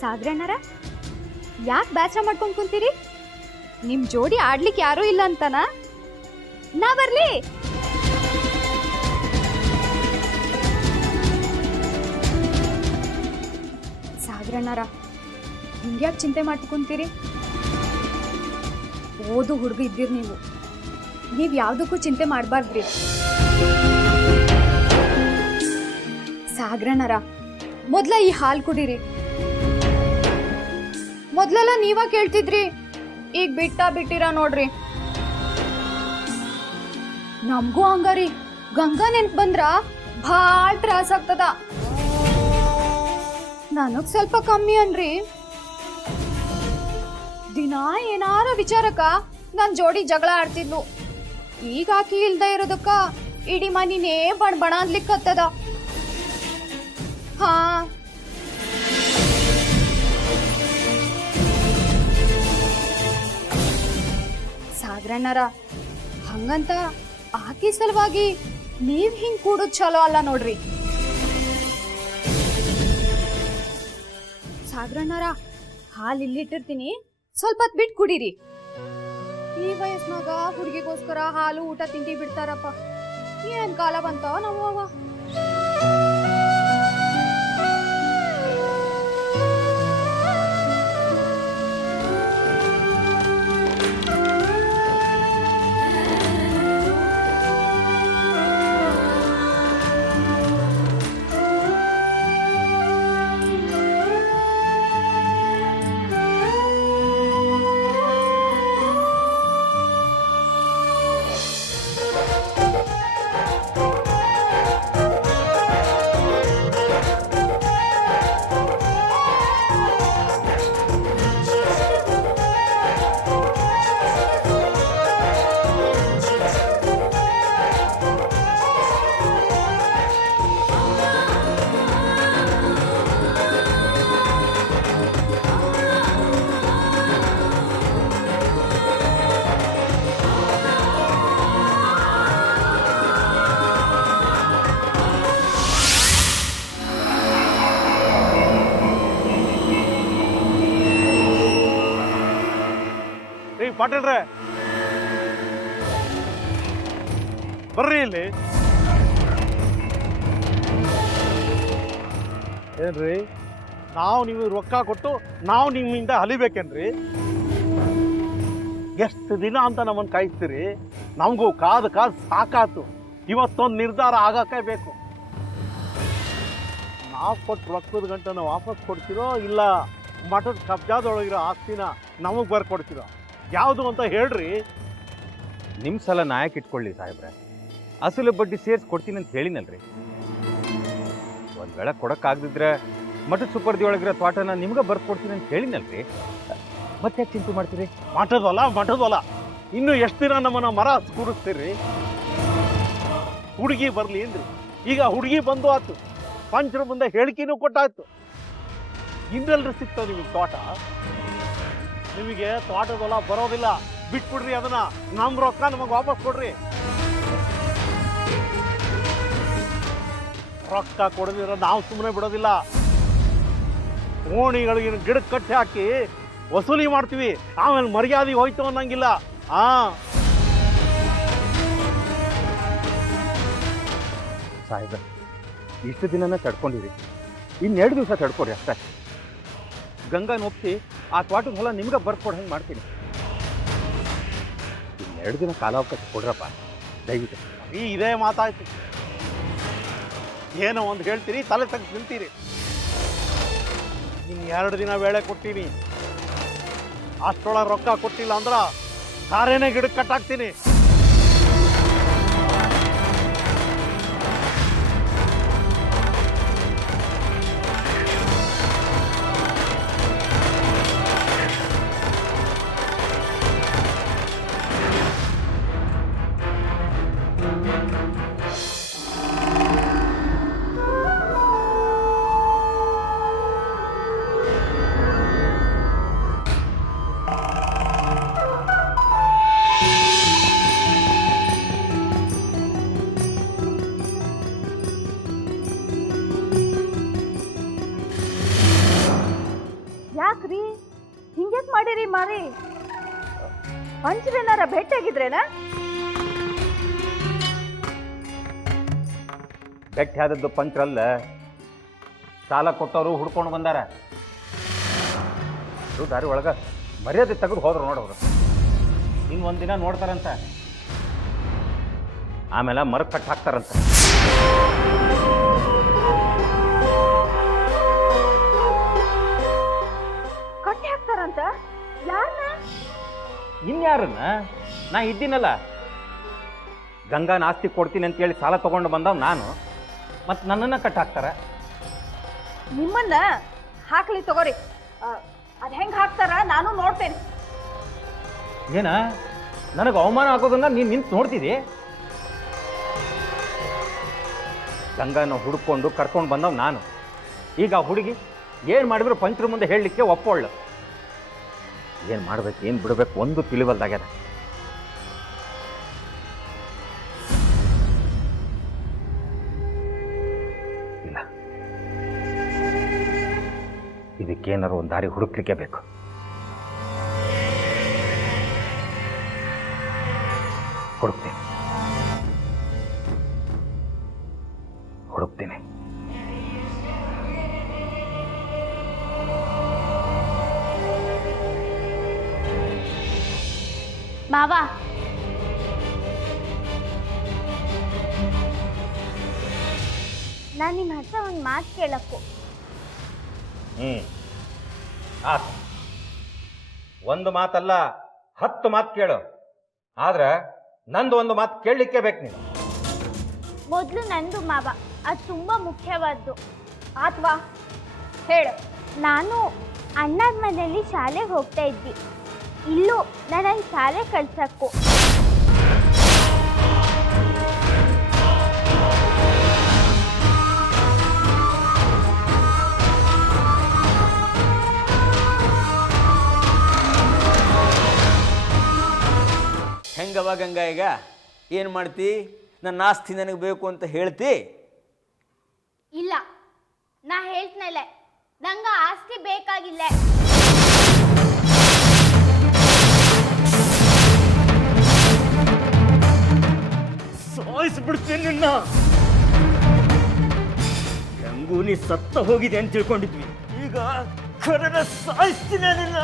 ಸಾಗರಣ್ಣರ ಯಾಕೆ ಬೇಸರ ಮಾಡ್ಕೊಂಡು ಕುಂತೀರಿ? ನಿಮ್ ಜೋಡಿ ಆಡ್ಲಿಕ್ಕೆ ಯಾರೂ ಇಲ್ಲ ಅಂತನಾ? ನಾ ಬರ್ಲಿ? ಸಾಗರಣ್ಣರ ಹಿಂಗ್ಯಾಕೆ ಚಿಂತೆ ಮಾಡ್ಕೊಂತೀರಿ? ಓದು ಹುಡುಗ ಇದ್ದೀರಿ ನೀವು ಯಾವ್ದಕ್ಕೂ ಚಿಂತೆ ಮಾಡಬಾರ್ದ್ರಿ. ಸಾಗರಣ್ಣರ ಮೊದ್ಲ ಈ ಹಾಲು ಕುಡೀರಿ. ಮೊದ್ಲೆಲ್ಲ ನೀವ ಕೇಳ್ತಿದ್ರಿ, ಈಗ ಬಿಟ್ಟಿರ ನೋಡ್ರಿ. ನಮಗೂ ಹಂಗಾರಿ ಗಂಗಾ ನೆನ್ಪ್ ಬಂದ್ರ ಭಾಳ ತ್ರಾಸ ಆಗ್ತದ. ನನಗ್ ಸ್ವಲ್ಪ ಕಮ್ಮಿ ಅನ್ರಿ. ದಿನಾ ಏನಾರ ವಿಚಾರಕ್ಕ ನನ್ ಜೋಡಿ ಜಗಳ ಆಡ್ತಿದ್ಲು. ಈಗ ಆಕಿ ಇಲ್ದ ಇರೋದಕ್ಕ ಇಡೀ ಮನಿನೇ ಬಣ ಅನ್ಲಿಕ್ಕತ್ತದ. ಹಾ, ಸಾಗರಣ್ಣರ ಹಂಗಂತ ಆಕಿ ಸಲುವಾಗಿ ನೀವ್ ಹಿಂಗ್ ಕೂಡುದ್ ಚಲೋ ಅಲ್ಲ ನೋಡ್ರಿ. ಸಾಗರಣ್ಣರ ಹಾಲು ಇಲ್ಲಿಟ್ಟಿರ್ತೀನಿ, ಸ್ವಲ್ಪ ಹೊತ್ತು ಬಿಟ್ಟು ಕುಡೀರಿ. ಈ ವಯಸ್ಸಿನಾಗ ಹುಡುಗಿಗೋಸ್ಕರ ಹಾಲು ಊಟ ತಿಂಡಿ ಬಿಡ್ತಾರಪ್ಪ. ಏನ್ ಕಾಲ ಬಂತಾವ ನಮ್ಮವ್ವ. ಪಾಟೀಲ್ರೆ ಬರ್ರಿ ಇಲ್ಲಿ. ಏನ್ರಿ, ನಾವು ನಿಮಗೆ ರೊಕ್ಕ ಕೊಟ್ಟು ನಾವು ನಿಮ್ಮಿಂದ ಹಲಿಬೇಕೇನ್ರಿ? ಎಷ್ಟು ದಿನ ಅಂತ ನಮ್ಮನ್ನು ಕಾಯಿಸ್ತೀರಿ? ನಮಗೂ ಕಾದು ಸಾಕಾತು. ಇವತ್ತೊಂದು ನಿರ್ಧಾರ ಆಗಕ್ಕೆ ಬೇಕು. ನಾವು ಕೊಟ್ಟು ರೊಕ್ಕದ ಗಂಟನ ವಾಪಸ್ ಕೊಡ್ತೀರೋ ಇಲ್ಲ ಮಠದ ಕಬ್ಜಾದೊಳಗಿರೋ ಆಸ್ತಿನ ನಮಗೆ ಬರ್ಕೊಡ್ತೀರೋ? ಯಾವುದು ಅಂತ ಹೇಳ್ರಿ. ನಿಮ್ಮ ಸಲ ನಾಯಕ ಇಟ್ಕೊಳ್ಳಿ ಸಾಹೇಬ್ರೆ. ಅಸಲು ಬಡ್ಡಿ ಸೇರಿಸಿ ಕೊಡ್ತೀನಿ ಅಂತ ಹೇಳಿನಲ್ರಿ. ಒಂದು ವೇಳೆ ಕೊಡೋಕ್ಕಾಗದಿದ್ರೆ ಮಠದ ಸುಪರ್ದಿ ಒಳಗಿರೋ ತೋಟನ ನಿಮ್ಗೆ ಬರ್ಕೊಡ್ತೀನಿ ಅಂತ ಹೇಳಿನಲ್ರಿ. ಮತ್ತೆ ಯಾಕೆ ಚಿಂತೆ ಮಾಡ್ತೀರಿ? ಮಠದವಲ್ಲ ಇನ್ನು ಎಷ್ಟು ದಿನ ನಮ್ಮನ್ನ ಮರ ಕೂರಿಸ್ತೀರಿ? ಹುಡುಗಿ ಬರಲಿ ಅಂದ್ರಿ, ಈಗ ಹುಡುಗಿ ಬಂದು ಆಯ್ತು. ಪಂಚರ ಮುಂದೆ ಹೇಳಿಕೆನೂ ಕೊಟ್ಟಾಯ್ತು. ಇನ್ನೆಲ್ರಿ ಸಿಗ್ತಾವ ನಿಮಗೆ ತೋಟ? ನಿಮಗೆ ತೋಟದೊಲ ಬರೋದಿಲ್ಲ, ಬಿಟ್ಬಿಡ್ರಿ ಅದನ್ನ. ನಮ್ಮ ರೊಕ್ಕ ನಮಗೆ ವಾಪಸ್ ಕೊಡ್ರಿ. ರೊಕ್ಕ ಕೊಡದಿರ ನಾವು ಸುಮ್ಮನೆ ಬಿಡೋದಿಲ್ಲ. ಓಣಿಗಳಿಗೆ ಗಿಡಕ್ಕೆ ಕಟ್ಟಿ ಹಾಕಿ ವಸೂಲಿ ಮಾಡ್ತೀವಿ. ಆಮೇಲೆ ಮರ್ಯಾದೆ ಹೋಯ್ತು ಅನ್ನಂಗಿಲ್ಲ. ಸಾಹೇಬ್ರೆ, ಇಷ್ಟು ದಿನನ ತಡ್ಕೊಂಡಿರಿ, ಇನ್ನೆರಡು ದಿವಸ ತಡ್ಕೊರಿ ಅಷ್ಟೇ. ಗಂಗಾನ ಒಪ್ಪಿಸಿ ಆ ತೋಟದ ಹೊಲ ನಿಮ್ಗೆ ಬರ್ಕೊಡು ಹಂಗೆ ಮಾಡ್ತೀನಿ. ಇನ್ನೆರಡು ದಿನ ಕಾಲಾವಕಾಶ ಕೊಡ್ರಪ್ಪ ದಯವಿಟ್ಟು. ಇದೇ ಮಾತಾಯ್ತು. ಏನೋ ಒಂದು ಹೇಳ್ತೀರಿ, ತಲೆ ತೆಗೆದು ನಿಲ್ತೀರಿ. ಇನ್ನು 2 ದಿನ ವೇಳೆ ಕೊಡ್ತೀನಿ. ಅಷ್ಟೊಳಗೆ ರೊಕ್ಕ ಕೊಟ್ಟಿಲ್ಲ ಅಂದ್ರೆ ಕಾರೇನೇ ಗಿಡಕ್ಕೆ ಕಟ್ಟಾಕ್ತೀನಿ. ಯಾಕ್ರಿ ಹಿಂಗ್ಯಾಕ್ ಮಾಡಿರಿ ಮಾರಿ ಪಂಚರೇನಾರ ಭೇಟಿಯಾಗಿದ್ರೇನ? ಬೆಟ್ಟಿ ಆದದ್ದು ಪಂಚರಲ್ಲ, ಸಾಲ ಕೊಟ್ಟವರು ಹುಡ್ಕೊಂಡು ಬಂದಾರ. ದಾರಿ ಒಳಗ ಮರ್ಯಾದೆ ತೆಗೆದು ಹೋದ್ರು ನೋಡೋರು. ಇನ್ನೊಂದಿನ ನೋಡ್ತಾರಂತ, ಆಮೇಲೆ ಮರಕ್ಕೆ ಕಟ್ ಹಾಕ್ತಾರಂತ. ಕಟ್ಟಿ ಹಾಕ್ತಾರಂತ? ಯಾರನ್ನ? ಇನ್ಯಾರನ್ನ? ನಾ ಇದ್ದೀನಲ್ಲ, ಗಂಗಾನ ಆಸ್ತಿ ಕೊಡ್ತೀನಿ ಅಂತೇಳಿ ಸಾಲ ತಗೊಂಡು ಬಂದವ್ ನಾನು. ಮತ್ತು ನನ್ನನ್ನು ಕಟ್ ಹಾಕ್ತಾರ. ನಿಮ್ಮನ್ನ ಹಾಕ್ಲಿ ತಗೋರಿ, ಅದ್ ಹೆಂಗ್ ಹಾಕ್ತಾರ ನಾನು ನೋಡ್ತೇನೆ. ಏನ ನನಗೆ ಅವಮಾನ ಆಗೋದನ್ನ ನೀನು ನಿಂತು ನೋಡ್ತಿದ್ದಿ? ಗಂಗಾನ ಹುಡ್ಕೊಂಡು ಕರ್ಕೊಂಡು ಬಂದವ್ ನಾನು. ಈಗ ಆ ಹುಡುಗಿ ಏನು ಮಾಡಿದ್ರು ಪಂಚರ ಮುಂದೆ ಹೇಳಲಿಕ್ಕೆ ಒಪ್ಪೊಳ್ಳು. ಏನು ಮಾಡ್ಬೇಕು ಏನು ಬಿಡಬೇಕು ಒಂದು ತಿಳಿವಲ್ದಾಗ್ಯದ. ಇಲ್ಲ, ಇದಕ್ಕೇನಾರು ಒಂದು ದಾರಿ ಹುಡುಕ್ಲಿಕ್ಕೆ ಬೇಕು. ಹುಡುಕ್ತೀನಿ. ಮಾವ, ನಾನು ನಿಮ್ಮ ಹತ್ರ ಒಂದು ಮಾತು ಕೇಳಕ್ಕು. ಆತ ಒಂದು ಮಾತಲ್ಲ 10 ಮಾತು ಕೇಳು. ಆದ್ರೆ ನಂದು ಒಂದು ಮಾತು ಕೇಳಲಿಕ್ಕೆ ಬೇಕು ನೀನು. ಮೊದಲು ನಂದು ಮಾವ, ಅದು ತುಂಬ ಮುಖ್ಯವಾದ್ದು. ಆತ್ವಾ ಹೇಳು. ನಾನು ಅಣ್ಣನ ಮನೆಯಲ್ಲಿ ಶಾಲೆಗೆ ಹೋಗ್ತಾ ಇದ್ವಿ. ಇಲ್ಲೂ ನನ್ನನ್ನು ಶಾಲೆ ಕಳ್ಸಕ್ಕು. ಹೆಂಗವ ಗಂಗಾ, ಈಗ ಏನು ಮಾಡ್ತಿ? ನನ್ನ ಆಸ್ತಿ ನನಗೆ ಬೇಕು ಅಂತ ಹೇಳ್ತಿ? ಇಲ್ಲ, ನಾ ಹೇಳ್ತನಲ್ಲ, ನಂಗೆ ಆಸ್ತಿ ಬೇಕಾಗಿಲ್ಲ. ಸಾಯಿಸ್ಬಿಡ್ತೀನಿ ನಿನ್ನ. ಹೆಂಗೂ ನೀ ಸತ್ತ ಹೋಗಿದೆ ಅಂತ ತಿಳ್ಕೊಂಡಿದ್ವಿ, ಈಗ ಕರೆದ ಸಾಯಿಸ್ತೀನಿ ನಿನ್ನ.